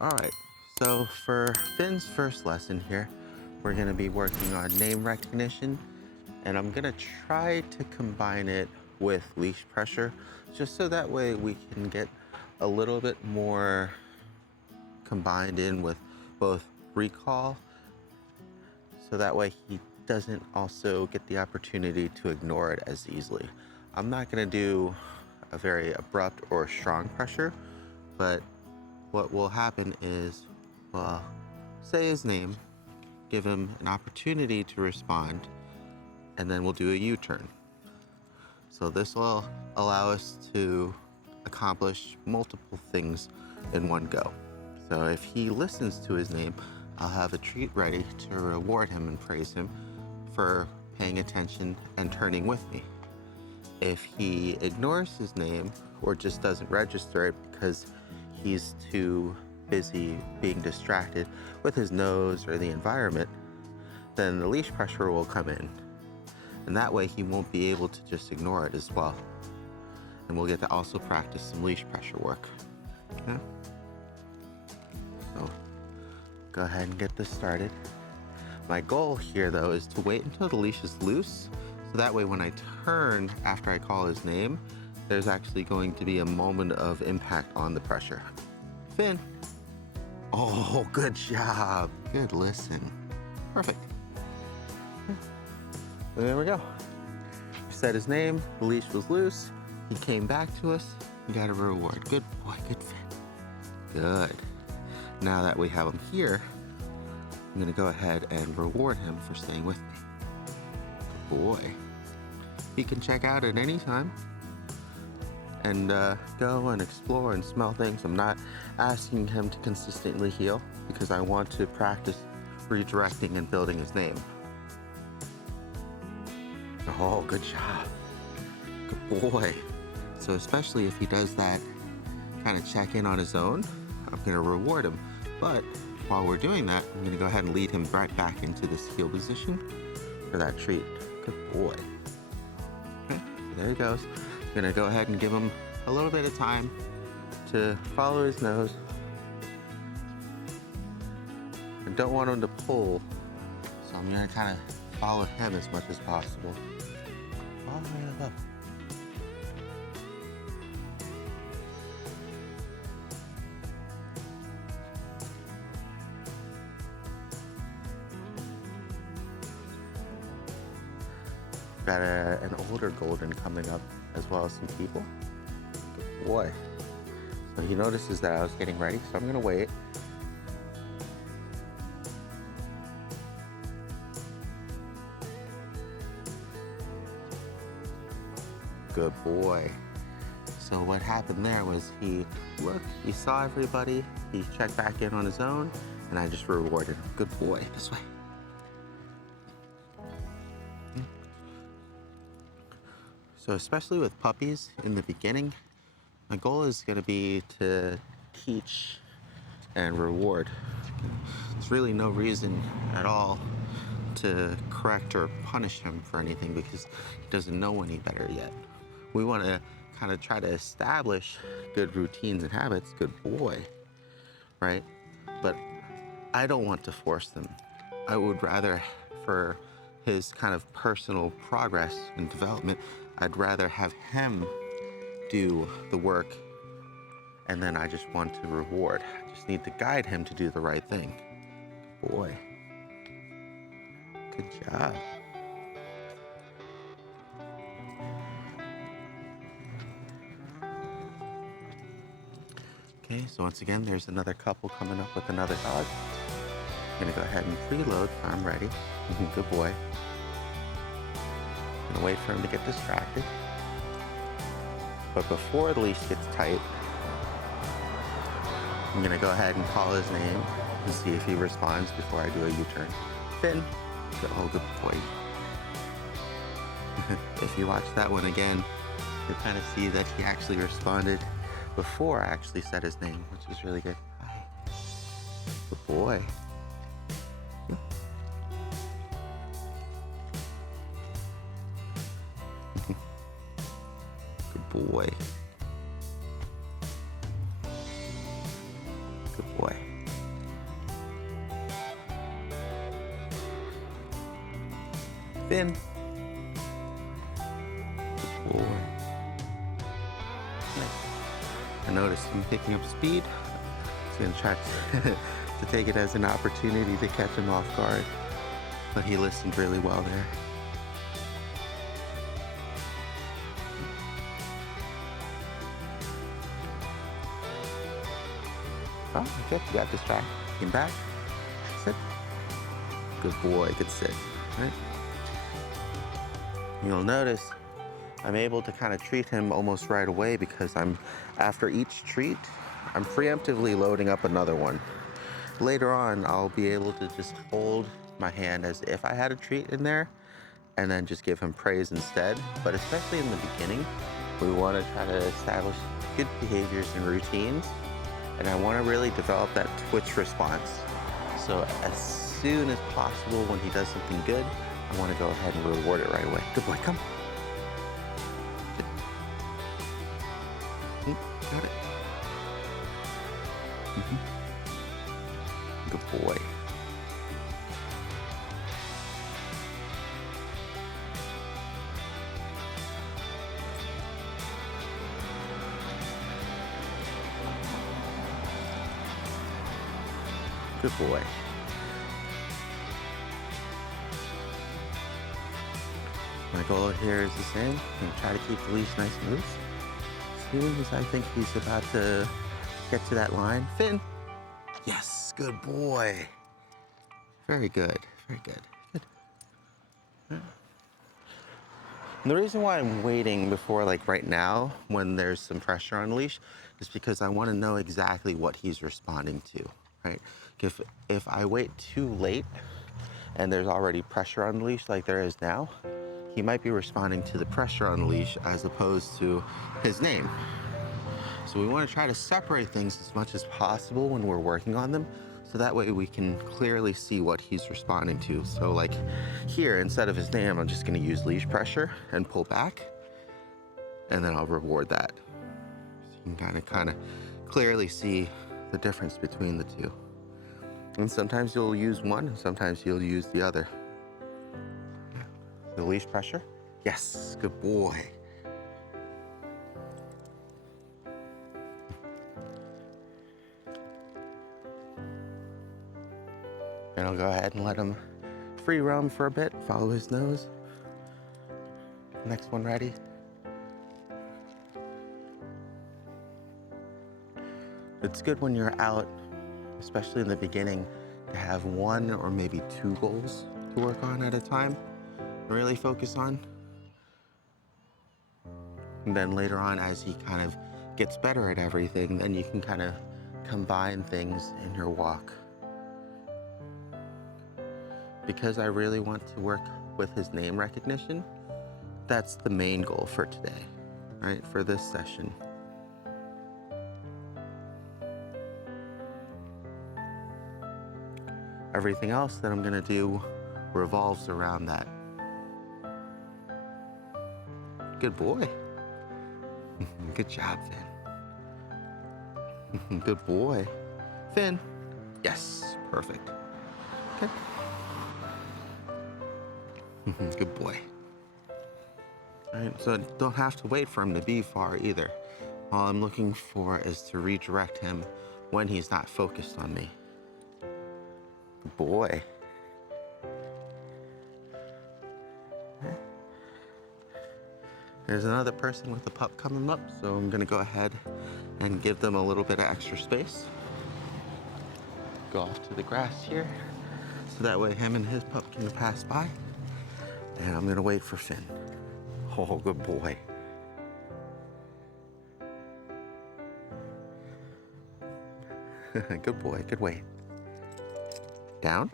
All right, so for Finn's first lesson here, we're gonna be working on name recognition, and I'm gonna try to combine it with leash pressure, just so that way we can get a little bit more combined in with both recall, so that way he doesn't also get the opportunity to ignore it as easily. I'm not gonna do a very abrupt or strong pressure, but what will happen is, well, say his name, give him an opportunity to respond, and then we'll do a U-turn. So this will allow us to accomplish multiple things in one go. So if he listens to his name, I'll have a treat ready to reward him and praise him for paying attention and turning with me. If he ignores his name or just doesn't register it because he's too busy being distracted with his nose or the environment, then the leash pressure will come in. And that way he won't be able to just ignore it as well. And we'll get to also practice some leash pressure work. Okay? So go ahead and get this started. My goal here though is to wait until the leash is loose, so that way when I turn after I call his name, there's actually going to be a moment of impact on the pressure. Finn. Oh, good job. Good listen. Perfect. And there we go. We said his name, the leash was loose, he came back to us, we got a reward. Good boy, good Finn. Good. Now that we have him here, I'm gonna go ahead and reward him for staying with me. Good boy. He can check out at any time and go and explore and smell things. I'm not asking him to consistently heal because I want to practice redirecting and building his name. Oh, good job. Good boy. So especially if he does that kind of check in on his own, I'm gonna reward him. But while we're doing that, I'm gonna go ahead and lead him right back into this heel position for that treat. Good boy. Okay, there he goes. I'm gonna go ahead and give him a little bit of time to follow his nose. I don't want him to pull, so I'm gonna kind of follow him as much as possible. All the way up. Got an older golden coming up as well as some people. Good boy. So he notices that I was getting ready, so I'm gonna wait. Good boy. So what happened there was he looked, he saw everybody, he checked back in on his own, and I just rewarded him. Good boy, this way. So especially with puppies in the beginning, my goal is gonna be to teach and reward. There's really no reason at all to correct or punish him for anything because he doesn't know any better yet. We want to kind of try to establish good routines and habits, good boy, right? But I don't want to force them. I would rather, for his kind of personal progress and development, I'd rather have him do the work and then I just want to reward. I just need to guide him to do the right thing. Boy, good job. Okay, so once again, there's another couple coming up with another dog. I'm gonna go ahead and preload so I'm ready. Good boy. Gonna wait for him to get distracted. But before the leash gets tight, I'm gonna go ahead and call his name and see if he responds before I do a U-turn. Finn. Oh, good boy. If you watch that one again, you'll kind of see that he actually responded before I actually said his name, which is really good. Hi. Good boy. Good boy. Good boy. Finn. Good boy. I noticed him picking up speed. He's gonna try to take it as an opportunity to catch him off guard, but he listened really well there. Oh, okay, you got distracted. Came back. Sit. Good boy, good sit. Right? You'll notice I'm able to kind of treat him almost right away because after each treat, I'm preemptively loading up another one. Later on, I'll be able to just hold my hand as if I had a treat in there and then just give him praise instead. But especially in the beginning, we want to try to establish good behaviors and routines. And I want to really develop that twitch response. So as soon as possible when he does something good, I want to go ahead and reward it right away. Good boy, come. Got it. Good boy. Good boy. My goal here is the same. I'm gonna try to keep the leash nice and loose. As soon as I think he's about to get to that line, Finn. Yes, good boy. Very good, very good. Good. And the reason why I'm waiting before, like right now, when there's some pressure on the leash, is because I want to know exactly what he's responding to, right? If I wait too late and there's already pressure on the leash like there is now, he might be responding to the pressure on the leash as opposed to his name. So we want to try to separate things as much as possible when we're working on them, so that way we can clearly see what he's responding to. So like here, instead of his name, I'm just going to use leash pressure and pull back, and then I'll reward that. So you can kind of clearly see the difference between the two. And sometimes you'll use one, and sometimes you'll use the other. The leash pressure. Yes, good boy. And I'll go ahead and let him free roam for a bit, follow his nose. Next one ready. It's good when you're out, especially in the beginning, to have one or maybe two goals to work on at a time, really focus on. And then later on, as he kind of gets better at everything, then you can kind of combine things in your walk. Because I really want to work with his name recognition, that's the main goal for today, right? For this session. Everything else that I'm gonna do revolves around that. Good boy. Good job, Finn. Good boy. Finn. Yes, perfect. Okay. Good boy. All right, so don't have to wait for him to be far either. All I'm looking for is to redirect him when he's not focused on me. Good boy. There's another person with a pup coming up, so I'm gonna go ahead and give them a little bit of extra space. Go off to the grass here, so that way him and his pup can pass by. And I'm gonna wait for Finn. Oh, good boy. Good boy, good wait. Down.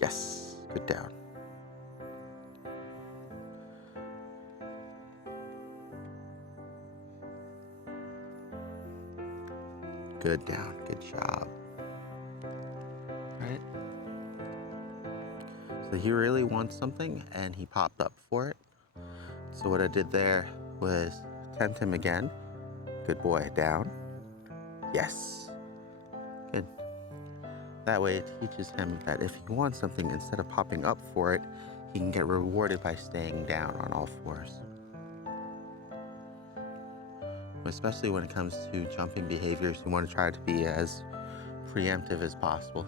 Yes, good down. Good down, good job. Right? So he really wants something and he popped up for it. So what I did there was tempt him again. Good boy, down. Yes. That way it teaches him that if he wants something, instead of popping up for it, he can get rewarded by staying down on all fours. Especially when it comes to jumping behaviors, you want to try to be as preemptive as possible.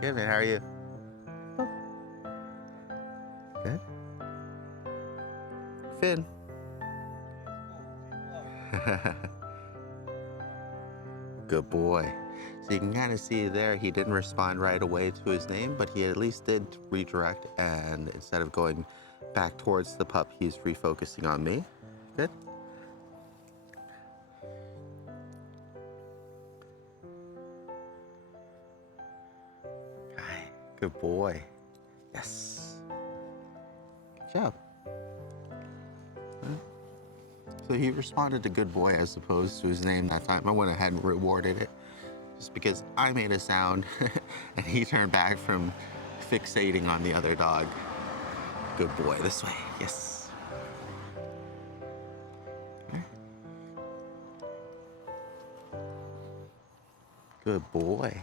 Good, man, how are you? Good. Finn. Good boy. So you can kind of see there, he didn't respond right away to his name, but he at least did redirect, and instead of going back towards the pup, he's refocusing on me. Good. Good boy. Yes. Good job. So he responded to good boy as opposed to his name that time. I went ahead and rewarded it just because I made a sound and he turned back from fixating on the other dog. Good boy, this way, yes. Good boy.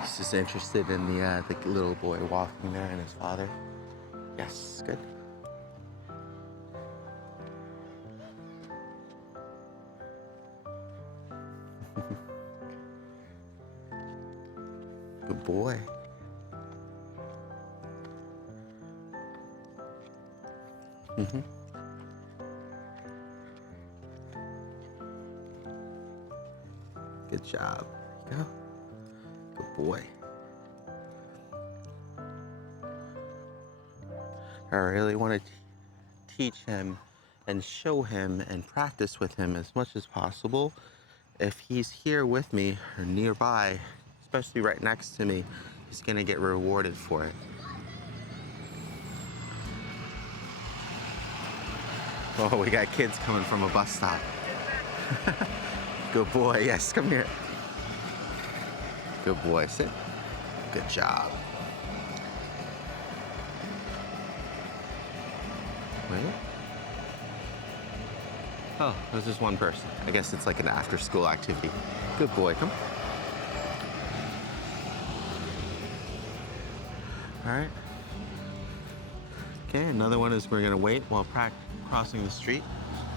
He's just interested in the little boy walking there and his father. Yes, good. Good boy. Good job. Go. Good boy. I really want to teach him and show him and practice with him as much as possible. If he's here with me or nearby, especially right next to me, he's gonna get rewarded for it. Oh, we got kids coming from a bus stop. Good boy, yes, come here. Good boy, sit. Good job. Wait. Oh, there's just one person. I guess it's like an after-school activity. Good boy, come. All right. Okay, another one is we're gonna wait while crossing the street.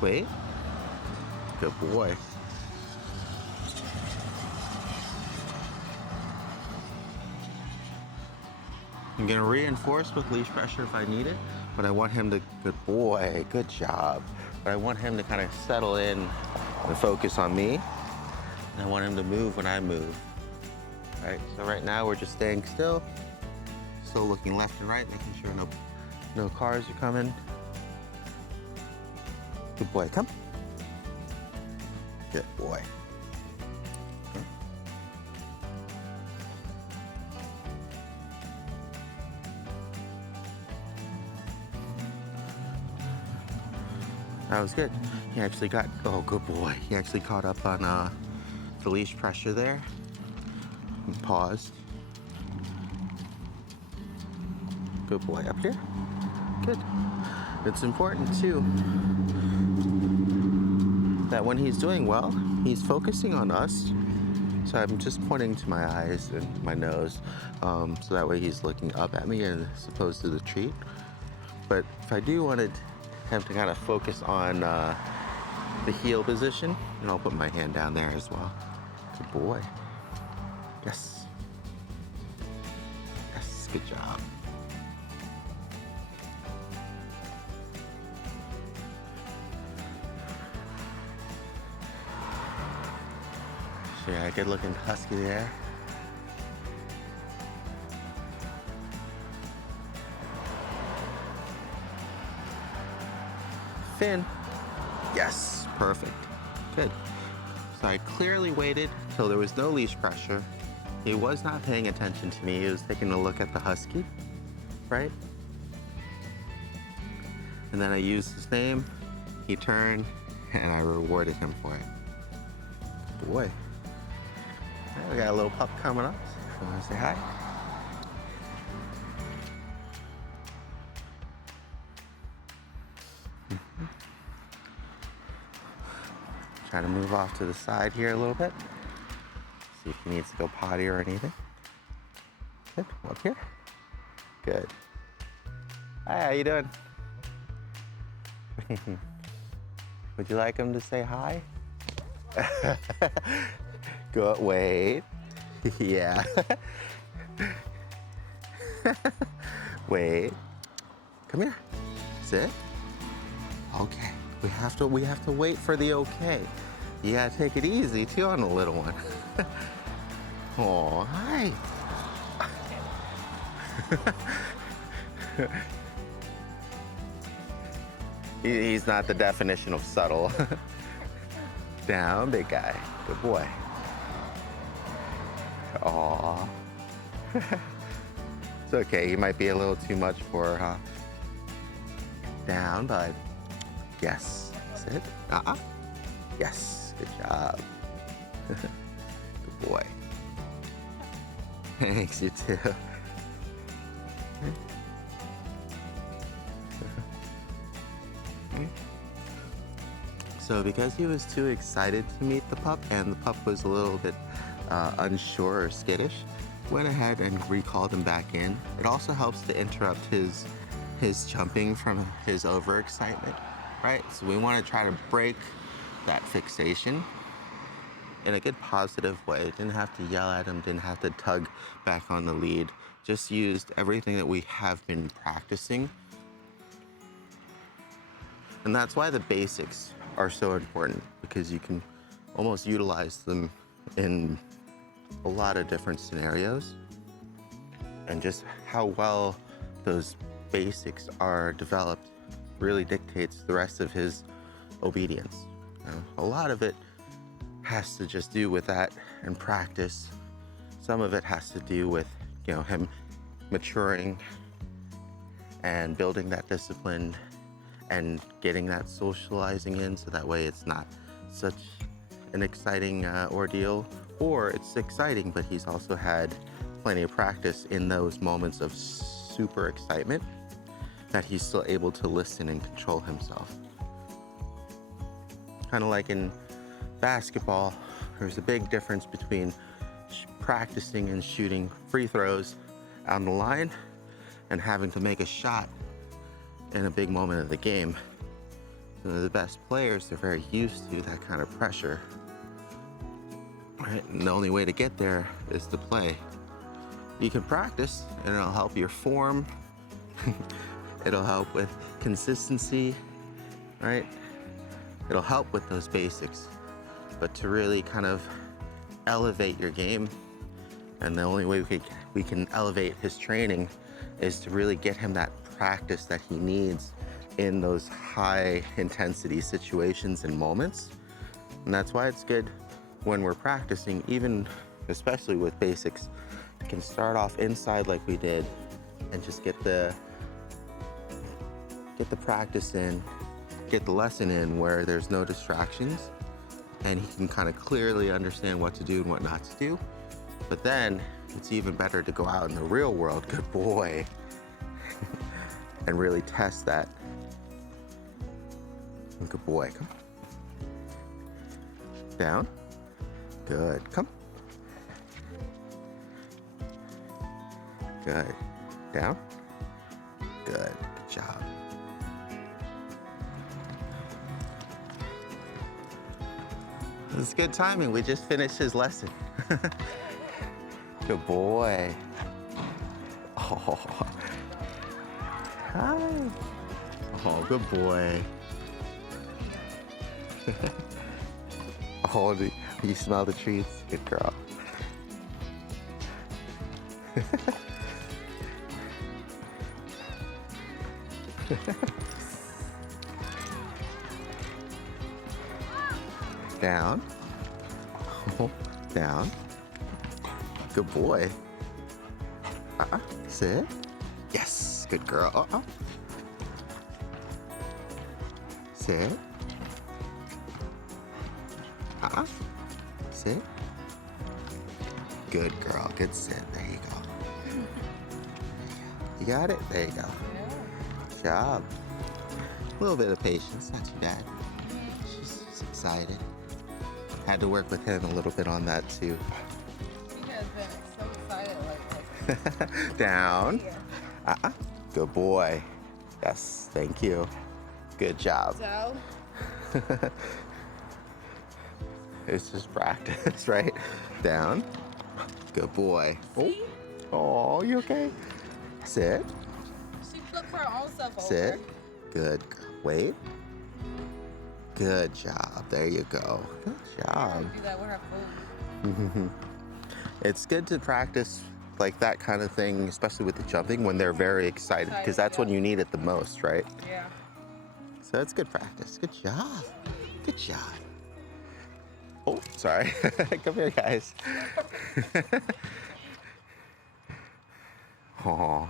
Wait. Good boy. I'm gonna reinforce with leash pressure if I need it, but I want him to, good boy, good job. But I want him to kind of settle in and focus on me. And I want him to move when I move. All right, so right now we're just staying still looking left and right, making sure no cars are coming. Good boy, come. Good boy. That was good. He actually got, oh, good boy. He actually caught up on the leash pressure there and paused. Good boy, up here. Good. It's important too that when he's doing well, he's focusing on us. So I'm just pointing to my eyes and my nose, so that way he's looking up at me as opposed to the treat. But if I do want him to kind of focus on the heel position, and I'll put my hand down there as well. Good boy. Yes. Yes, good job. So yeah, good looking husky there. Finn. Yes, perfect. Good. So I clearly waited till there was no leash pressure. He was not paying attention to me. He was taking a look at the husky, right? And then I used his name. He turned, and I rewarded him for it. Boy. Right, we got a little pup coming up. So want to say hi? Try to move off to the side here a little bit. See if he needs to go potty or anything. Good. Up here. Good. Hi, how you doing? Would you like him to say hi? Go, wait. Yeah. Wait. Come here. Sit. Okay. We have to wait for the okay. You gotta take it easy too on the little one. Oh, hi. He's not the definition of subtle. Down, big guy. Good boy. Aw. It's okay, he might be a little too much for her, huh? Down, bud. Yes. Sit. Yes. Good job. Good boy. Thanks, you too. So because he was too excited to meet the pup and the pup was a little bit unsure or skittish, went ahead and recalled him back in. It also helps to interrupt his jumping from his overexcitement, right? So we want to try to break that fixation in a good positive way. Didn't have to yell at him, didn't have to tug back on the lead. Just used everything that we have been practicing. And that's why the basics are so important, because you can almost utilize them in a lot of different scenarios. And just how well those basics are developed really dictates the rest of his obedience. You know, a lot of it has to just do with that and practice. Some of it has to do with, you know, him maturing and building that discipline and getting that socializing in, so that way it's not such an exciting ordeal, or it's exciting, but he's also had plenty of practice in those moments of super excitement that he's still able to listen and control himself. Kind of like in basketball, there's a big difference between practicing and shooting free throws on the line and having to make a shot in a big moment of the game. So the best players, they're very used to that kind of pressure, right? And the only way to get there is to play. You can practice and it'll help your form. It'll help with consistency, right? It'll help with those basics. But to really kind of elevate your game, and the only way we can elevate his training is to really get him that practice that he needs in those high intensity situations and moments. And that's why it's good when we're practicing, even especially with basics. You can start off inside like we did and just get the practice in, get the lesson in where there's no distractions, and he can kind of clearly understand what to do and what not to do. But then it's even better to go out in the real world, good boy, and really test that. Good boy, come. Down. Good, come. Good. Down. Good, good job. This is good timing. We just finished his lesson. Good boy. Oh. Hi. Oh, good boy. Oh, you smell the treats? Good girl. Down. Down. Good boy. Sit. Yes, good girl. Sit. Sit. Good girl. Good sit. There you go. You got it? There you go. Good job. A little bit of patience. Not too bad. She's excited. Had to work with him a little bit on that too. He has been so excited lately. Down. Yeah. Good boy. Yes, thank you. Good job. So, It's just practice, right? Down. Good boy. see? Oh, you okay? Sit. She flipped her own self over. Sit. Good. Wait. Good job. There you go. Good job. Do that with her food. It's good to practice like that kind of thing, especially with the jumping when they're very excited, because that's when you need it the most, right? Yeah. So it's good practice. Good job. Good job. Oh, sorry. Come here, guys. Aw.